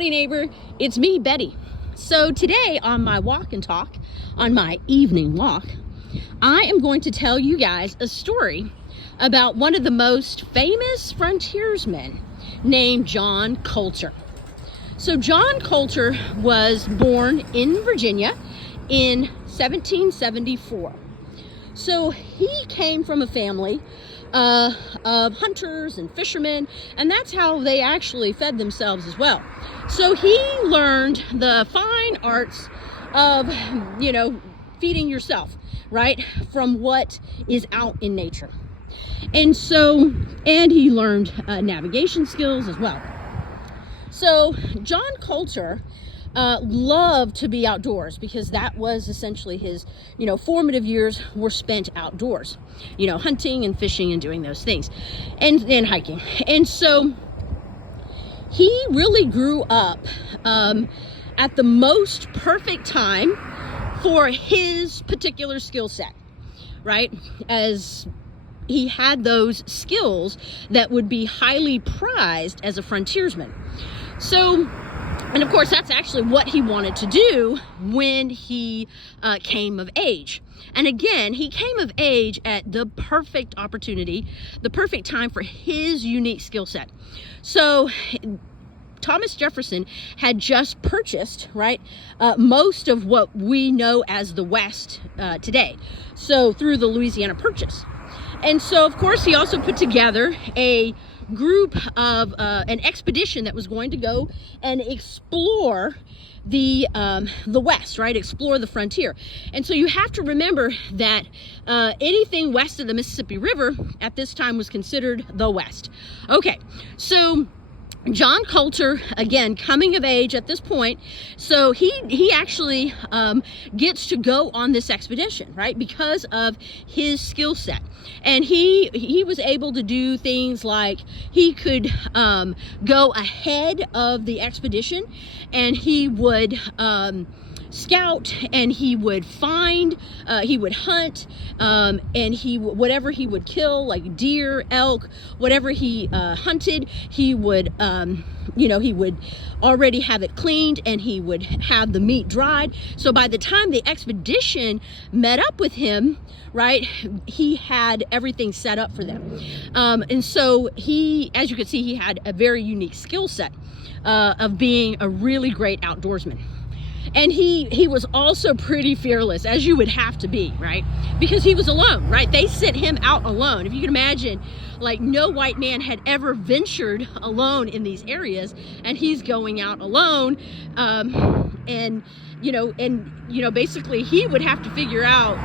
howdy neighbor, it's me, Betty. So today on my walk and talk, on my evening walk, I am going to tell you guys a story about one of the most famous frontiersmen named John Colter. So John Colter was born in Virginia in 1774. So he came from a family of hunters and fishermen, and that's how they actually fed themselves as well. So he learned the fine arts of, feeding yourself, right, from what is out in nature. And he learned navigation skills as well. So John Colter loved to be outdoors because that was essentially his, formative years were spent outdoors, hunting and fishing and doing those things and hiking. And so he really grew up at the most perfect time for his particular skill set, right? As he had those skills that would be highly prized as a frontiersman. So, and of course, that's actually what he wanted to do when he came of age. And again, he came of age at the perfect opportunity, the perfect time for his unique skill set. So Thomas Jefferson had just purchased, right, most of what we know as the West today. So through the Louisiana Purchase. And so, of course, he also put together a group of an expedition that was going to go and explore the West, right? Explore the frontier. And so you have to remember that anything west of the Mississippi River at this time was considered the West. Okay, so John Colter, again, coming of age at this point, so he actually gets to go on this expedition, right, because of his skill set. And he was able to do things like he could go ahead of the expedition, and he would scout, and he would find, he would hunt, and whatever he would kill, like deer, elk, whatever he hunted, he would he would already have it cleaned, and he would have the meat dried. So by the time the expedition met up with him, right, he had everything set up for them. And so he, as you can see, he had a very unique skill set of being a really great outdoorsman. And he was also pretty fearless, as you would have to be, right? Because he was alone, right? They sent him out alone. If you can imagine, like, no white man had ever ventured alone in these areas, and he's going out alone. Basically he would have to figure out,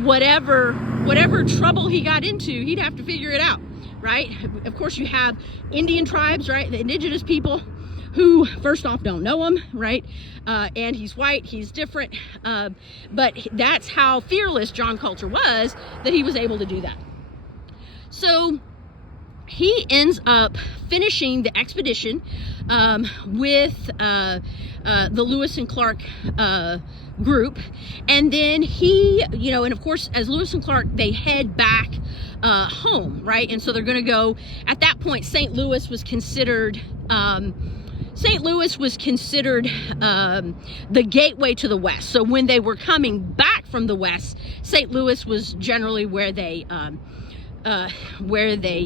whatever trouble he got into, he'd have to figure it out, right? Of course, you have Indian tribes, right? The indigenous people, who first off don't know him, right? And he's white, he's different, but that's how fearless John Colter was, that he was able to do that. So he ends up finishing the expedition with the Lewis and Clark group, and then he, and of course, as Lewis and Clark, they head back home, right? And so they're going to go, at that point, St. Louis was considered the gateway to the West. So when they were coming back from the West, St. Louis was generally where they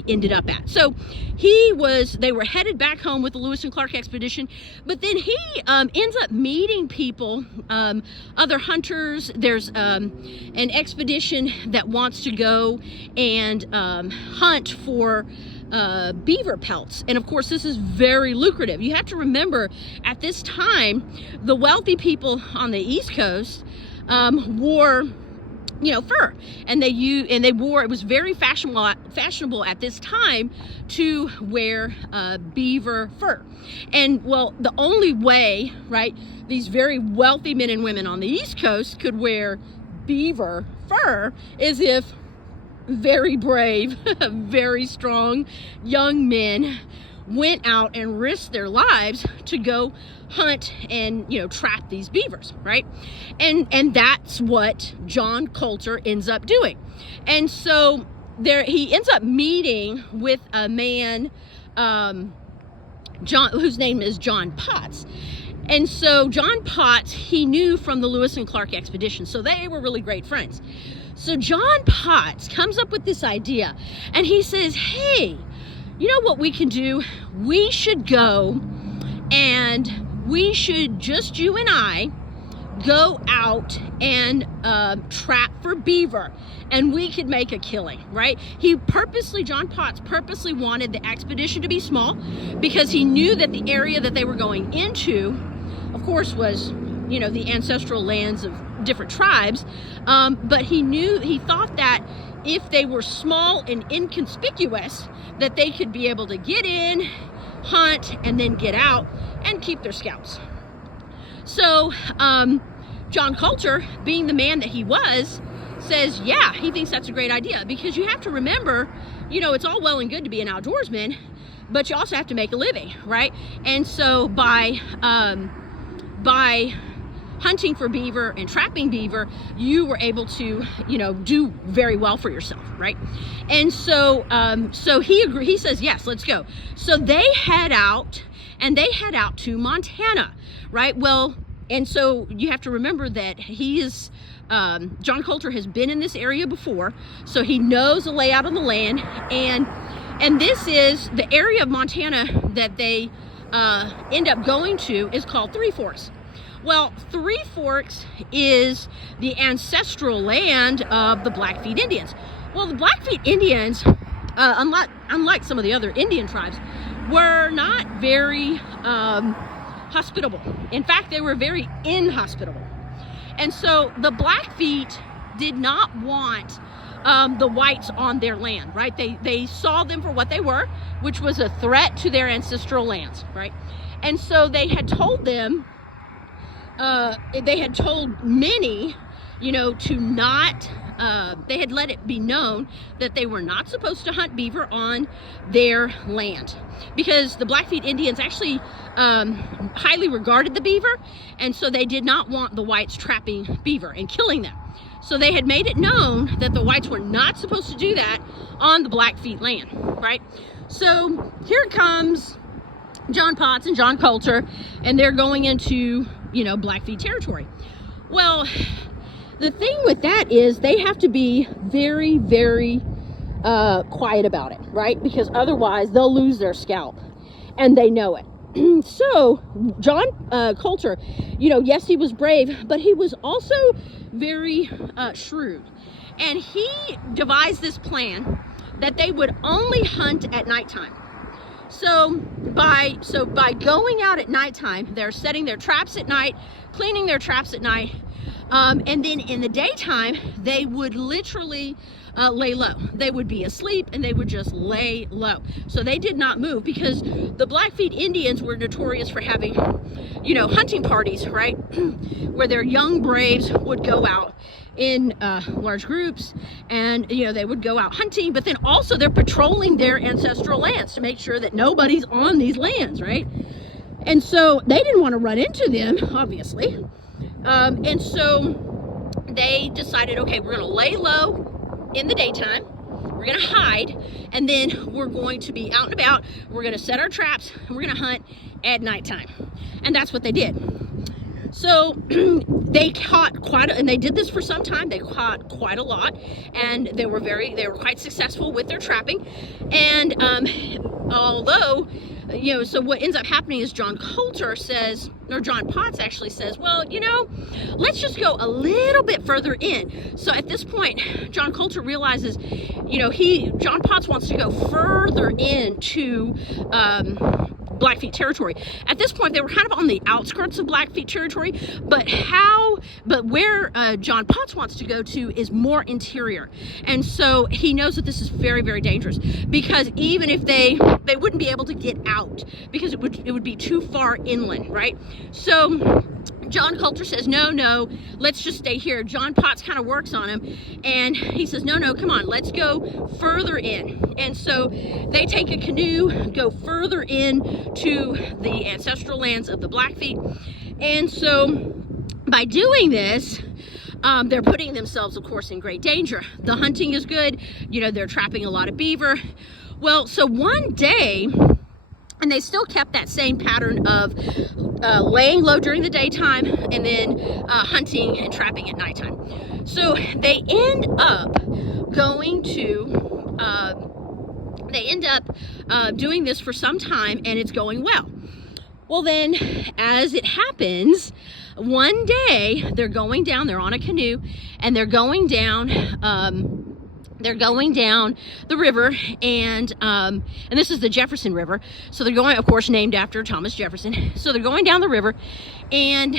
ended up at. So they were headed back home with the Lewis and Clark expedition, but then he ends up meeting people, other hunters. There's an expedition that wants to go and hunt for beaver pelts. And of course, this is very lucrative. You have to remember, at this time, the wealthy people on the East Coast wore fur, and they wore, it was very fashionable at this time to wear beaver fur. And well, the only way, right, these very wealthy men and women on the East Coast could wear beaver fur is if very brave, very strong young men went out and risked their lives to go hunt and trap these beavers, right? And that's what John Colter ends up doing. And so he ends up meeting with a man whose name is John Potts. And so John Potts, he knew from the Lewis and Clark expedition, so they were really great friends. So John Potts comes up with this idea, and he says, hey, you know what we can do? We should go and we should, just you and I, go out and trap for beaver, and we could make a killing, right? John Potts purposely wanted the expedition to be small because he knew that the area that they were going into, of course, was, you know, the ancestral lands of different tribes, but he thought that if they were small and inconspicuous, that they could be able to get in, hunt, and then get out and keep their scalps. So John Colter, being the man that he was, says, yeah, he thinks that's a great idea, because you have to remember, you know, it's all well and good to be an outdoorsman, but you also have to make a living, right? And so by hunting for beaver and trapping beaver, you were able to, you know, do very well for yourself, right? And so he says, yes, let's go. So they head out, and they head out to Montana, right? Well, and so you have to remember that John Colter has been in this area before, so he knows the layout of the land, and this is the area of Montana that they end up going to is called Three Forks. Well, Three Forks is the ancestral land of the Blackfeet Indians. Well, the Blackfeet Indians, unlike some of the other Indian tribes, were not very hospitable. In fact, they were very inhospitable. And so the Blackfeet did not want the whites on their land, right? They saw them for what they were, which was a threat to their ancestral lands, right? And so they had told them, they had told many, you know, to not, they had let it be known that they were not supposed to hunt beaver on their land, because the Blackfeet Indians actually highly regarded the beaver, and so they did not want the whites trapping beaver and killing them. So they had made it known that the whites were not supposed to do that on the Blackfeet land, right? So here comes John Potts and John Colter, and they're going into, you know, Blackfeet territory. Well, the thing with that is they have to be very, very quiet about it, right? Because otherwise they'll lose their scalp, and they know it. So John Colter, you know, yes, he was brave, but he was also very shrewd, and he devised this plan that they would only hunt at nighttime. So by going out at nighttime, they're setting their traps at night, cleaning their traps at night, and then in the daytime they would literally lay low. They would be asleep and they would just lay low. So they did not move, because the Blackfeet Indians were notorious for having, you know, hunting parties, right? Where their young braves would go out in large groups, and, you know, they would go out hunting, but then also they're patrolling their ancestral lands to make sure that nobody's on these lands, right? And so they didn't want to run into them, obviously. And so they decided, okay, we're going to lay low in the daytime, we're going to hide, and then we're going to be out and about, we're going to set our traps, and we're going to hunt at nighttime. And that's what they did. So they caught and they did this for some time. They caught quite a lot, and they were quite successful with their trapping. And although, you know, so what ends up happening is John Colter says, or John Potts actually says, well, you know, let's just go a little bit further in. So at this point, John Colter realizes, you know, John Potts wants to go further into Blackfeet territory. At this point, they were kind of on the outskirts of Blackfeet territory, but where John Potts wants to go to is more interior. And so he knows that this is very, very dangerous, because even if they wouldn't be able to get out, because it would be too far inland, right? So John Colter says, no, let's just stay here. John Potts kind of works on him, and he says, no, come on, let's go further in. And so they take a canoe, go further in to the ancestral lands of the Blackfeet. And so by doing this, they're putting themselves, of course, in great danger. The hunting is good, you know, they're trapping a lot of beaver. Well, so one day And they still kept that same pattern of laying low during the daytime and then hunting and trapping at nighttime. So they end up going to, doing this for some time, and it's going well. Well then, as it happens, one day they're going down, they're on a canoe, and they're going down the river, and this is the Jefferson River. So they're going, of course, named after Thomas Jefferson. So they're going down the river, and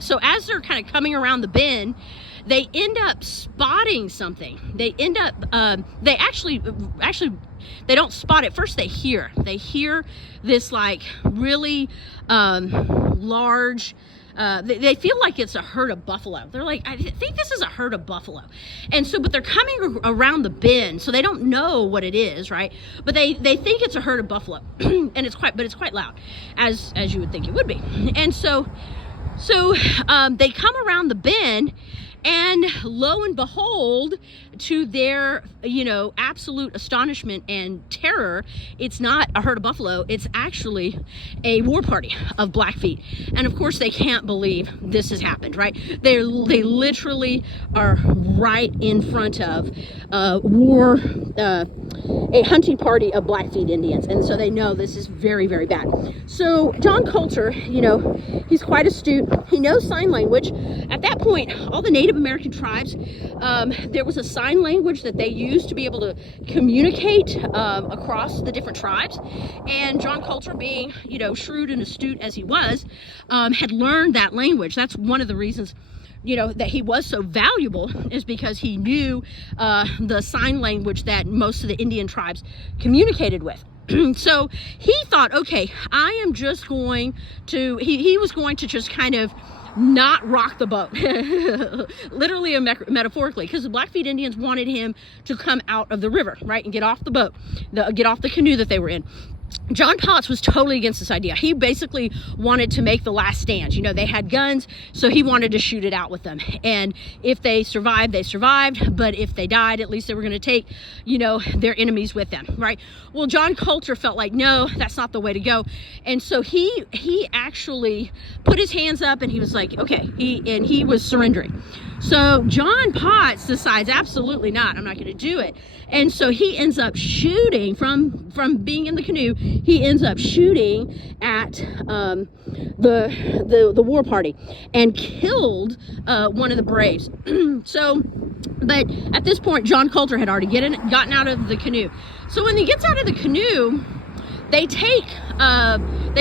so as they're kind of coming around the bend, they end up spotting something. They end up, they actually, they don't spot it. First they hear this like really large, they feel like it's a herd of buffalo. They're like, I think this is a herd of buffalo. And so, but they're coming around the bend, so they don't know what it is, right? But they think it's a herd of buffalo. And it's quite loud, as you would think it would be. And so they come around the bend, and lo and behold, to their, absolute astonishment and terror, it's not a herd of buffalo, it's actually a war party of Blackfeet. And of course they can't believe this has happened, right? They literally are right in front of a hunting party of Blackfeet Indians. And so they know this is very, very bad. So John Colter, he's quite astute. He knows sign language. At that point, all the Native American tribes, there was a sign language that they used to be able to communicate across the different tribes. And John Colter, being shrewd and astute as he was, had learned that language. That's one of the reasons that he was so valuable, is because he knew the sign language that most of the Indian tribes communicated with. So he thought, okay, I am just going to, he was going to just kind of not rock the boat, literally and metaphorically, because the Blackfeet Indians wanted him to come out of the river, right, and get off the boat, get off the canoe that they were in. John Potts was totally against this idea. He basically wanted to make the last stand. They had guns, so he wanted to shoot it out with them. And if they survived, they survived. But if they died, at least they were going to take, their enemies with them, right? Well, John Colter felt like, no, that's not the way to go. And so he actually put his hands up, and he was like, okay, he was surrendering. So John Potts decides, absolutely not, I'm not going to do it. And so he ends up shooting from being in the canoe. He ends up shooting at the war party and killed one of the braves. But at this point, John Colter had already gotten out of the canoe. So when he gets out of the canoe, they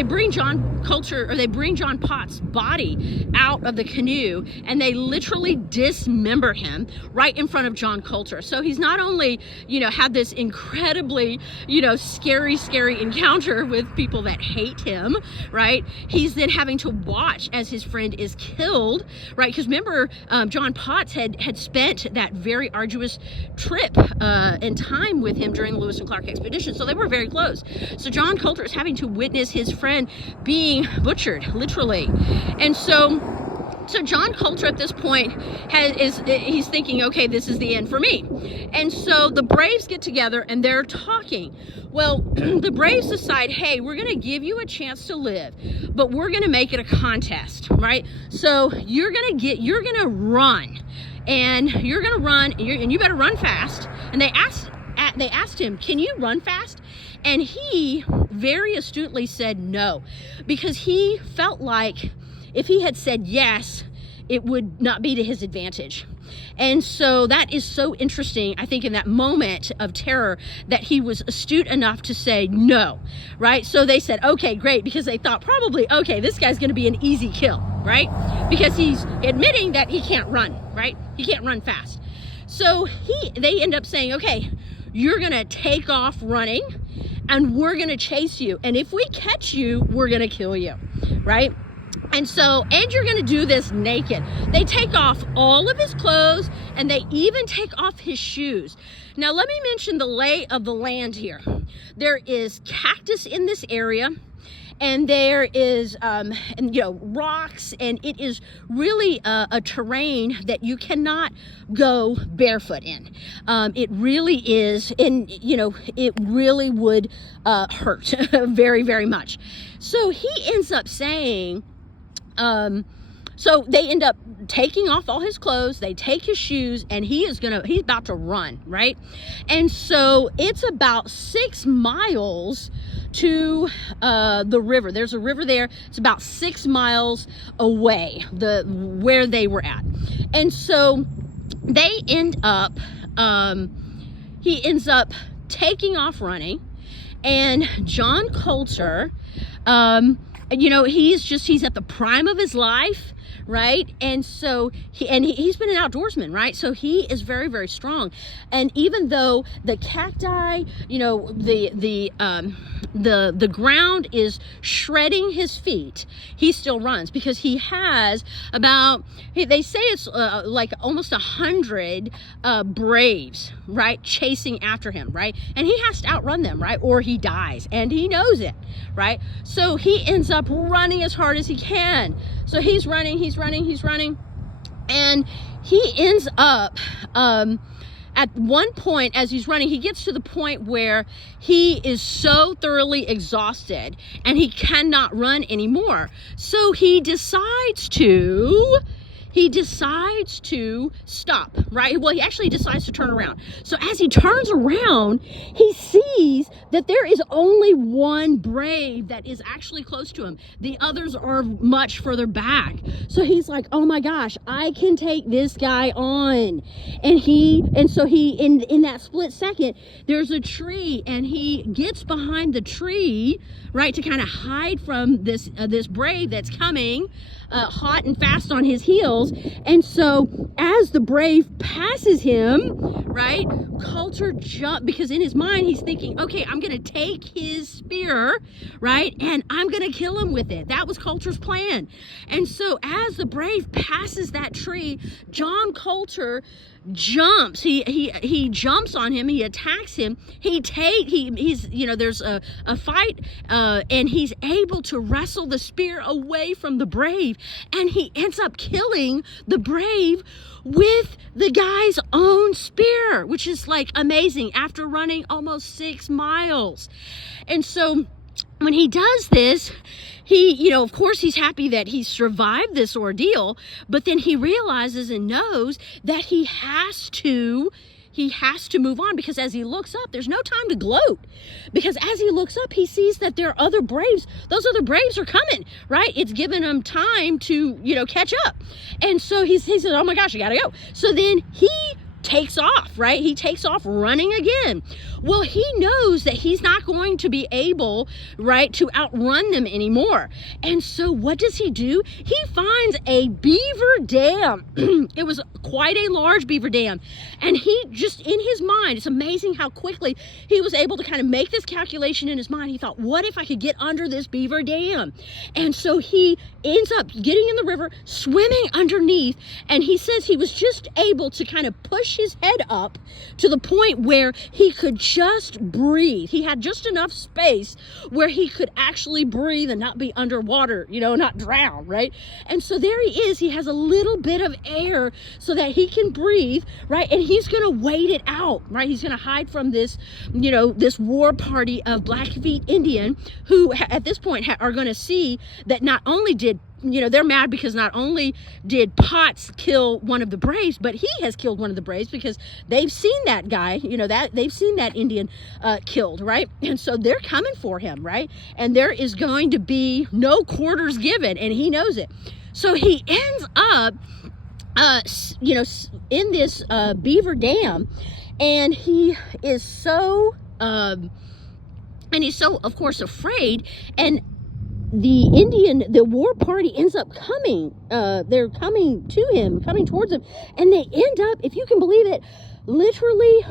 bring John Potts' body out of the canoe, and they literally dismember him right in front of John Colter. So he's not only, had this incredibly, scary encounter with people that hate him, right? He's then having to watch as his friend is killed, right? Because remember, John Potts had spent that very arduous trip and time with him during the Lewis and Clark expedition. So they were very close. So John Colter is having to witness his friend being butchered, literally. And so John Colter at this point he's thinking, okay, this is the end for me. And so the Braves get together and they're talking. Well, the Braves decide, hey, we're going to give you a chance to live, but we're going to make it a contest, right? So you're going to run, and you better run fast. And they asked him, can you run fast? And he very astutely said no, because he felt like if he had said yes, it would not be to his advantage. And so that is so interesting, I think, in that moment of terror, that he was astute enough to say no, right? So they said, okay, great, because they thought probably, okay, this guy's going to be an easy kill, right? Because he's admitting that he can't run, right? He can't run fast. So they end up saying, okay, you're going to take off running, and we're going to chase you. And if we catch you, we're going to kill you, right? And you're going to do this naked. They take off all of his clothes, and they even take off his shoes. Now, let me mention the lay of the land here. There is cactus in this area, and there is and rocks, and it is really a terrain that you cannot go barefoot in. It really is, and it really would hurt very, very much. So he ends up saying, so they end up taking off all his clothes, they take his shoes, and he's about to run, right? And so it's about 6 miles to the river. There's a river there. It's about 6 miles away, where they were at. And so they end up, he ends up taking off running, and John Colter, he's at the prime of his life, right? And so he's been an outdoorsman, right? So he is very, very strong. And even though the cacti, the ground is shredding his feet, he still runs, because he has they say it's like almost 100 braves, right, chasing after him, right? And he has to outrun them, right, or he dies, and he knows it, right? So he ends up running as hard as he can. So he's running, and he ends up at one point, as he's running, he gets to the point where he is so thoroughly exhausted and he cannot run anymore. So he decides to stop, right? Well, he actually decides to turn around. So as he turns around, he sees that there is only one brave that is actually close to him. The others are much further back. So he's like, oh my gosh, I can take this guy on. And so in that split second, there's a tree, and he gets behind the tree, right, to kind of hide from this brave that's coming hot and fast on his heels. And so as the brave passes him, right, Colter jump, because in his mind he's thinking, okay, I'm gonna take his spear, right, and I'm gonna kill him with it. That was Colter's plan. And so as the brave passes that tree, John Colter jumps. He jumps on him. He attacks him. There's a fight, and he's able to wrestle the spear away from the brave, and he ends up killing the brave with the guy's own spear, which is like amazing after running almost 6 miles. And so when he does this, he, of course, he's happy that he survived this ordeal, but then he realizes and knows that he has to move on, because as he looks up, there's no time to gloat, because as he looks up, he sees that there are other braves. Those other braves are coming, right? It's giving him time to, catch up. And so he says, oh my gosh, I gotta go. So then he takes off, right? He takes off running again. Well, he knows that he's not going to be able, right, to outrun them anymore. And so what does he do? He finds a beaver dam. It was quite a large beaver dam. And he just, in his mind, it's amazing how quickly he was able to kind of make this calculation in his mind. He thought, what if I could get under this beaver dam? And so he ends up getting in the river, swimming underneath, and he says he was just able to kind of push his head up to the point where he could just breathe. He had just enough space where he could actually breathe and not be underwater, not drown, right? And so there he is. He has a little bit of air so that he can breathe, right? And he's going to wait it out, right? He's going to hide from this, this war party of Blackfeet Indian who at this point are going to see that not only did they're mad because not only did Potts kill one of the braves, but he has killed one of the braves, because they've seen that guy, that they've seen that Indian killed, right? And so they're coming for him, right? And there is going to be no quarters given, and he knows it. So he ends up, in this beaver dam, and he is so, of course, afraid, and the war party ends up coming, they're coming to him, coming towards him, and they end up, if you can believe it, literally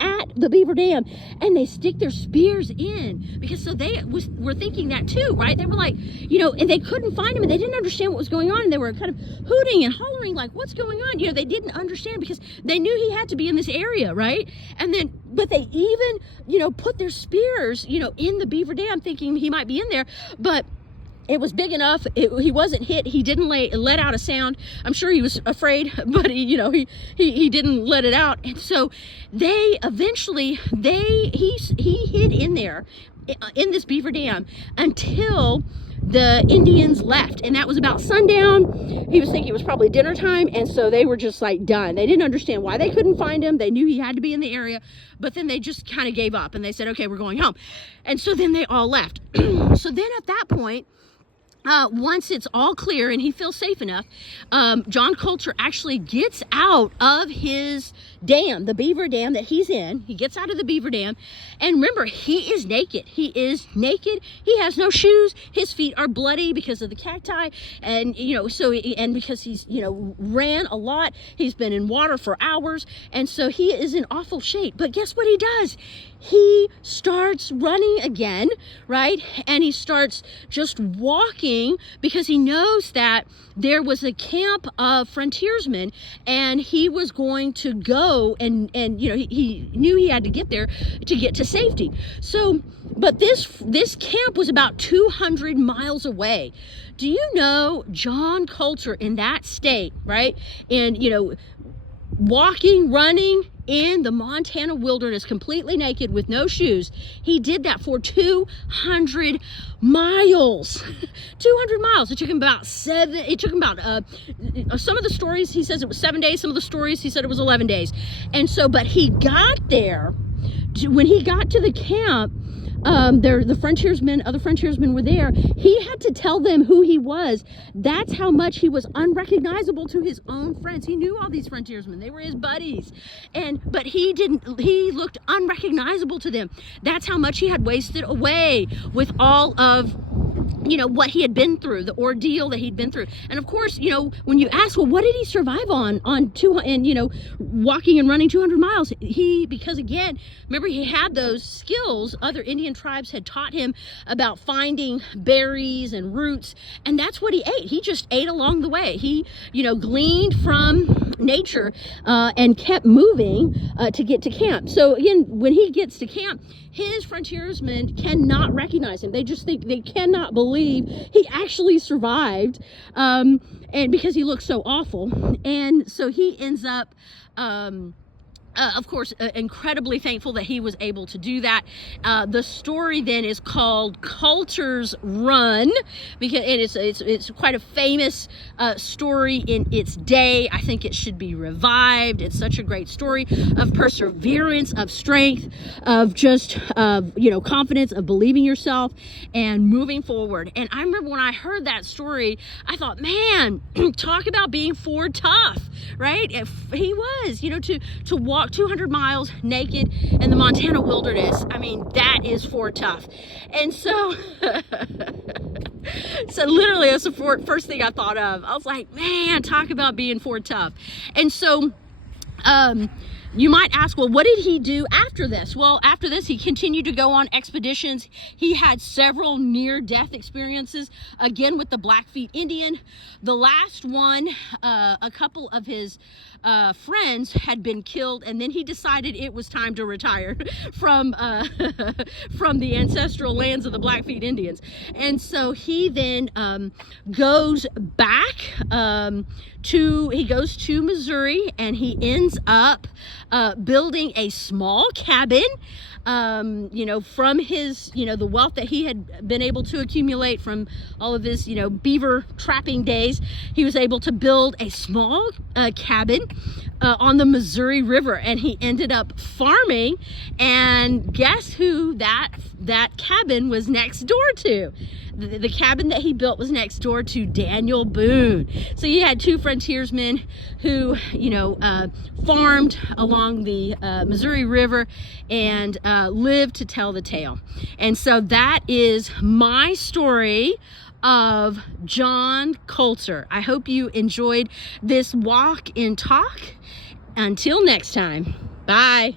at the beaver dam, and they stick their spears in, because so they were thinking that too, right? They were like, you know, and they couldn't find him, and they didn't understand what was going on, and they were kind of hooting and hollering like, what's going on? You know, they didn't understand because they knew he had to be in this area, right? And then, but they even, you know, put their spears, you know, in the beaver dam thinking he might be in there, but it was big enough. He wasn't hit. He didn't let out a sound. I'm sure he was afraid, but he, you know, he didn't let it out. And so they eventually, he hid in there in this beaver dam until the Indians left, and that was about sundown. He was thinking it was probably dinner time, and so they were just like done. They didn't understand why they couldn't find him. They knew he had to be in the area, but then they just kind of gave up and they said, okay, we're going home. And so then they all left. So then at that point, once it's all clear and he feels safe enough, John Colter actually gets out of his dam, the beaver dam that he's in. He gets out of the beaver dam, and remember, he is naked. He is naked. He has no shoes. His feet are bloody because of the cacti, and you know, so and because he's, you know, ran a lot. He's been in water for hours, and so he is in awful shape. But guess what he does? He starts running again, right? And he starts just walking because he knows that there was a camp of frontiersmen, and he was going to go and you know, he knew he had to get there to get to safety. So, but this camp was about 200 miles away. Do you know John Colter in that state, right? And, you know, walking, running in the Montana wilderness completely naked with no shoes, he did that for 200 miles. 200 miles. It took him about some of the stories he says it was 7 days, some of the stories he said it was 11 days. And so, but he got there, when he got to the camp, the frontiersmen, other frontiersmen were there. He had to tell them who he was. That's how much he was unrecognizable to his own friends. He knew all these frontiersmen. They were his buddies. But he looked unrecognizable to them. That's how much he had wasted away with all of, you know, what he had been through, the ordeal that he'd been through. And of course, you know, when you ask, well, what did he survive on 200, and you know, walking and running 200 miles, because again, remember, he had those skills other Indian tribes had taught him about finding berries and roots, and that's what he ate. He just ate along the way. He, you know, gleaned from nature and kept moving to get to camp. So again, when he gets to camp, his frontiersmen cannot recognize him. They just think, they cannot believe he actually survived, and because he looks so awful. And so he ends up of course, incredibly thankful that he was able to do that. The story then is called Colter's Run, because it's quite a famous story in its day. I think it should be revived. It's such a great story of perseverance, of strength, of just you know, confidence, of believing yourself and moving forward. And I remember when I heard that story, I thought, man, talk about being Ford tough, right? If he was, you know, to walk 200 miles naked in the Montana wilderness. I mean, that is Ford tough. And so, so literally that's the first thing I thought of. I was like, man, talk about being Ford tough. And so, you might ask, well, what did he do after this? Well, after this, he continued to go on expeditions. He had several near-death experiences, again with the Blackfeet Indian. The last one, a couple of his friends had been killed, and then he decided it was time to retire from the ancestral lands of the Blackfeet Indians. And so he then goes back he goes to Missouri, and he ends up building a small cabin, you know, from his, you know, the wealth that he had been able to accumulate from all of his, you know, beaver trapping days. He was able to build a small cabin on the Missouri River, and he ended up farming. And guess who that cabin was next door to? The cabin that he built was next door to Daniel Boone. So you had two frontiersmen who, you know, farmed along the Missouri River and lived to tell the tale. And so that is my story of John Colter. I hope you enjoyed this walk and talk. Until next time, bye.